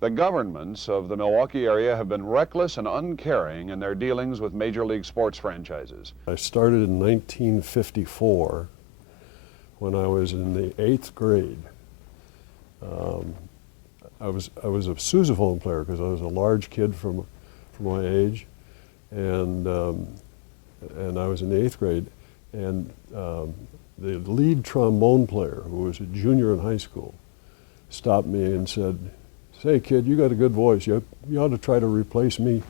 The governments of the Milwaukee area have been reckless and uncaring in their dealings with Major League sports franchises. I started in 1954 when I was in the 8th grade. I was a sousaphone player because I was a large kid for my age, and I was in the 8th grade, and the lead trombone player, who was a junior in high school, stopped me and said, "Say, kid, you got a good voice. You ought to try to replace me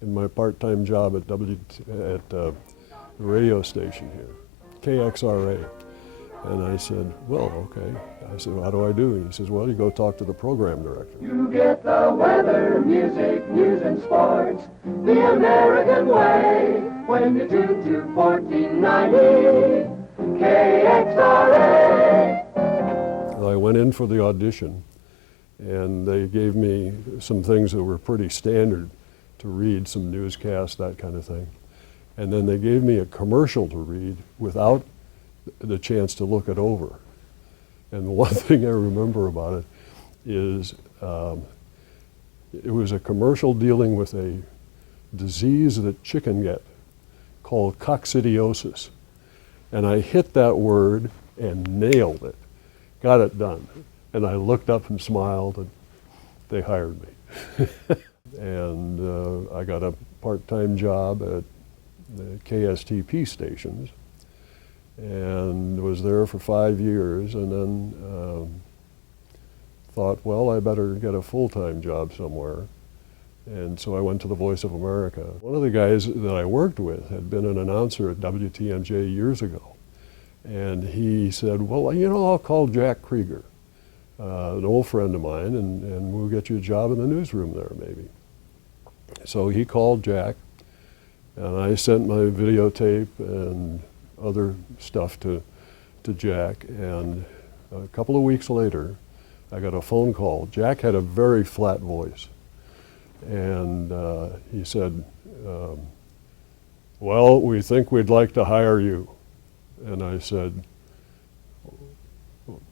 in my part-time job at the radio station here, KXRA." And I said, "Well, okay." I said, "Well, how do I do?" And he says, "Well, you go talk to the program director." You get the weather, music, news, and sports the American way when you tune to 1490 KXRA. I went in for the audition, and they gave me some things that were pretty standard to read, some newscasts, that kind of thing. And then they gave me a commercial to read without the chance to look it over. And the one thing I remember about it is it was a commercial dealing with a disease that chicken get called coccidiosis. And I hit that word and nailed it, got it done. And I looked up and smiled, and they hired me. And I got a part-time job at the KSTP stations, and was there for 5 years, and then thought, well, I better get a full-time job somewhere. And so I went to the Voice of America. One of the guys that I worked with had been an announcer at WTMJ years ago. And he said, "Well, you know, I'll call Jack Krieger, an old friend of mine, and we'll get you a job in the newsroom there, maybe." So he called Jack, and I sent my videotape and other stuff to Jack, and a couple of weeks later, I got a phone call. Jack had a very flat voice, and he said, "Well, we think we'd like to hire you." And I said,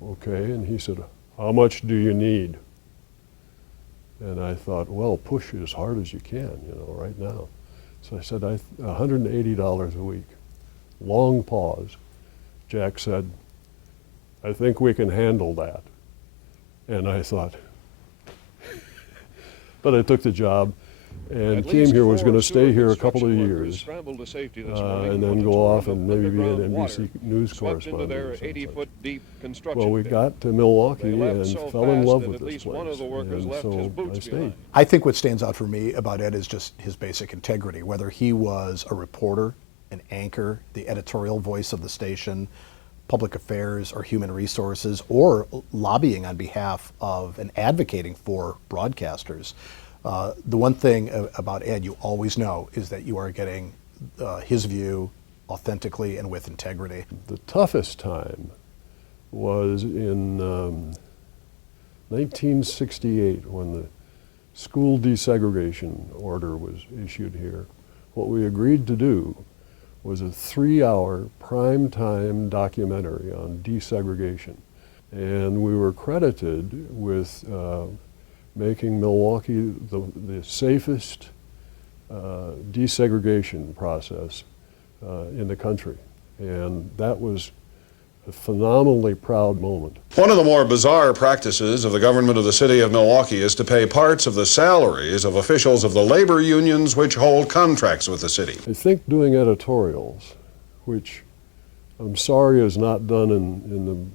"Okay," and he said, "How much do you need?" And I thought, well, push as hard as you can, you know, right now. So I said, $180 a week. Long pause. Jack said, "I think we can handle that." And I thought, but I took the job and came here, was going to stay here a couple of years, and then go off and maybe be an NBC News correspondent or something. Well, we got to Milwaukee and fell in love with this place, and so I stayed. I think what stands out for me about Ed is just his basic integrity, whether he was a reporter, an anchor, the editorial voice of the station, public affairs or human resources, or lobbying on behalf of and advocating for broadcasters. The one thing about Ed you always know is that you are getting his view authentically and with integrity. The toughest time was in 1968 when the school desegregation order was issued here. What we agreed to do was a 3-hour prime-time documentary on desegregation. And we were credited with making Milwaukee the safest desegregation process in the country. And that was a phenomenally proud moment. One of the more bizarre practices of the government of the city of Milwaukee is to pay parts of the salaries of officials of the labor unions which hold contracts with the city. I think doing editorials, which I'm sorry is not done in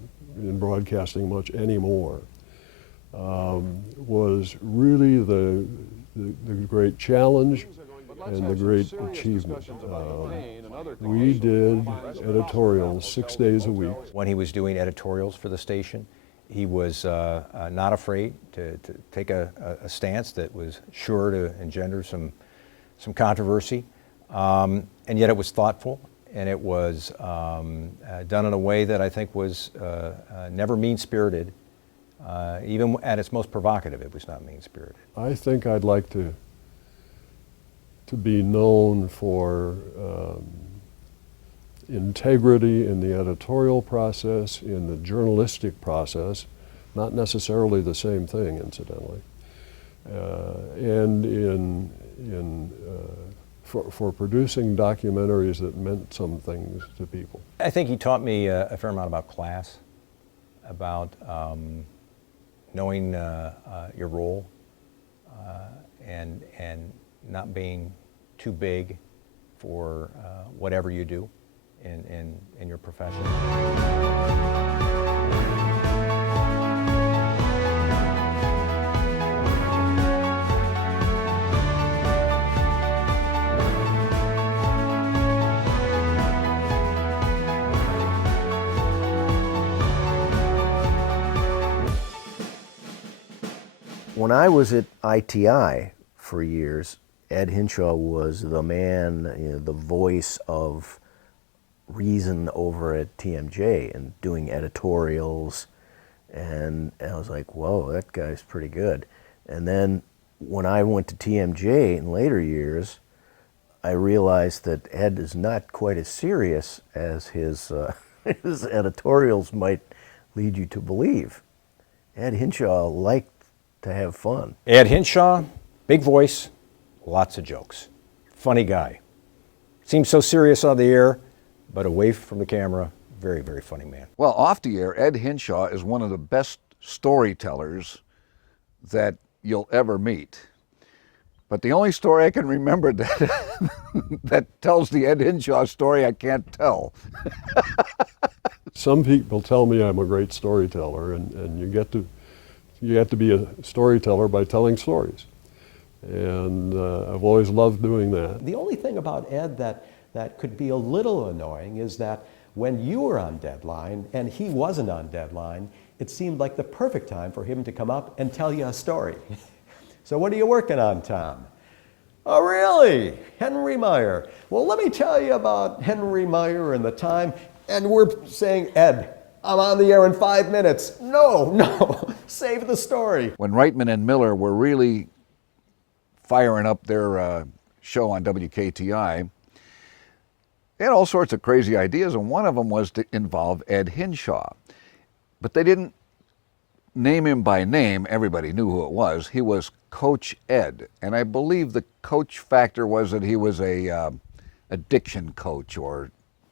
broadcasting much anymore, was really the great challenge and the great achievement. We did editorials 6 days a week. When he was doing editorials for the station, he was not afraid to take a stance that was sure to engender some controversy, and yet it was thoughtful, and it was done in a way that I think was never mean-spirited. Even at its most provocative, it was not mean-spirited. I think I'd like to be known for integrity in the editorial process, in the journalistic process, not necessarily the same thing, incidentally, and for producing documentaries that meant some things to people. I think he taught me a fair amount about class, about knowing your role, and not being too big for whatever you do in your profession. When I was at ITI for years, Ed Hinshaw was the man, the voice of reason over at TMJ and doing editorials, and I was like, whoa, that guy's pretty good. And then when I went to TMJ in later years, I realized that Ed is not quite as serious as his editorials might lead you to believe. Ed Hinshaw liked to have fun. Ed Hinshaw, big voice, lots of jokes. Funny guy. Seems so serious on the air, but away from the camera, very, very funny man. Well, off the air, Ed Hinshaw is one of the best storytellers that you'll ever meet. But the only story I can remember that that tells the Ed Hinshaw story I can't tell. Some people tell me I'm a great storyteller, and you get to be a storyteller by telling stories. And I've always loved doing that. The only thing about Ed that could be a little annoying is that when you were on deadline and he wasn't on deadline, it seemed like the perfect time for him to come up and tell you a story. So what are you working on, Tom? Oh, really? Henry Meyer. Well, let me tell you about Henry Meyer and the time. And we're saying, Ed, I'm on the air in 5 minutes. No, save the story. When Reitman and Miller were really firing up their show on WKTI, they had all sorts of crazy ideas, and one of them was to involve Ed Hinshaw. But they didn't name him by name. Everybody knew who it was. He was Coach Ed, and I believe the coach factor was that he was a diction coach or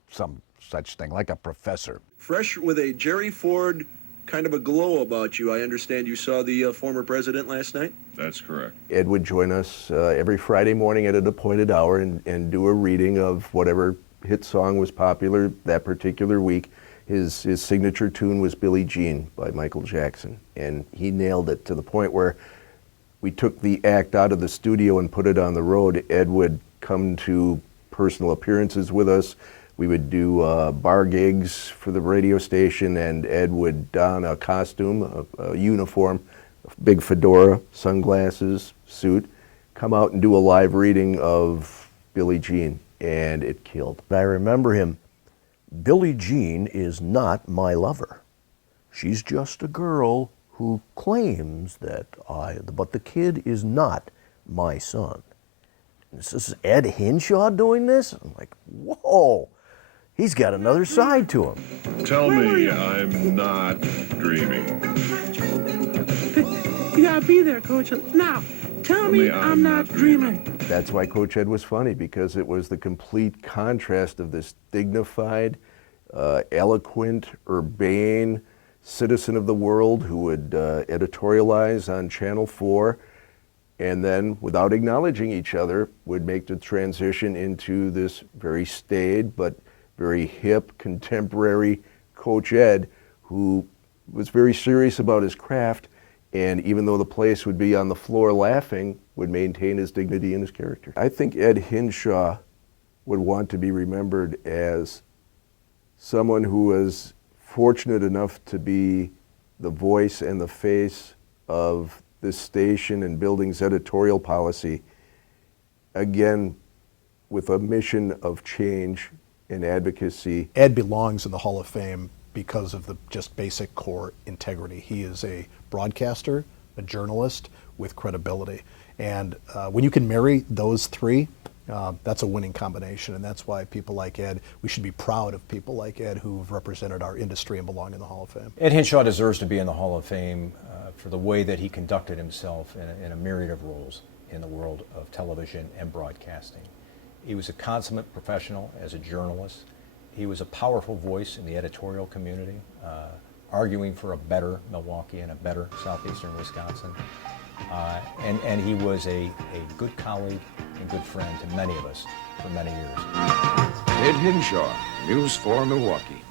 some such thing, like a professor. Fresh with a Jerry Ford kind of a glow about you. I understand you saw the former president last night? That's correct. Ed would join us every Friday morning at an appointed hour and do a reading of whatever hit song was popular that particular week. His signature tune was Billie Jean by Michael Jackson, and he nailed it to the point where we took the act out of the studio and put it on the road. Ed would come to personal appearances with us. We would do bar gigs for the radio station, and Ed would don a costume, a uniform, a big fedora, sunglasses, suit, come out and do a live reading of Billie Jean, and it killed. I remember him, Billie Jean is not my lover. She's just a girl who claims that but the kid is not my son. This is Ed Hinshaw doing this? I'm like, whoa, he's got another side to him. Tell me I'm not dreaming. You gotta be there, Coach. Now, tell me I'm not dreaming. That's why Coach Ed was funny, because it was the complete contrast of this dignified, eloquent, urbane citizen of the world who would editorialize on Channel 4, and then, without acknowledging each other, would make the transition into this very staid but very hip, contemporary Coach Ed, who was very serious about his craft, and even though the place would be on the floor laughing, would maintain his dignity and his character. I think Ed Hinshaw would want to be remembered as someone who was fortunate enough to be the voice and the face of this station and building's editorial policy, again, with a mission of change and advocacy. Ed belongs in the Hall of Fame because of the just basic core integrity. He is a broadcaster, a journalist with credibility. And when you can marry those three, That's a winning combination, and that's why people like Ed, we should be proud of people like Ed who've represented our industry and belong in the Hall of Fame. Ed Hinshaw deserves to be in the Hall of Fame for the way that he conducted himself in a myriad of roles in the world of television and broadcasting. He was a consummate professional as a journalist. He was a powerful voice in the editorial community, arguing for a better Milwaukee and a better southeastern Wisconsin. And he was a good colleague and good friend to many of us for many years. Ed Hinshaw, News 4 Milwaukee.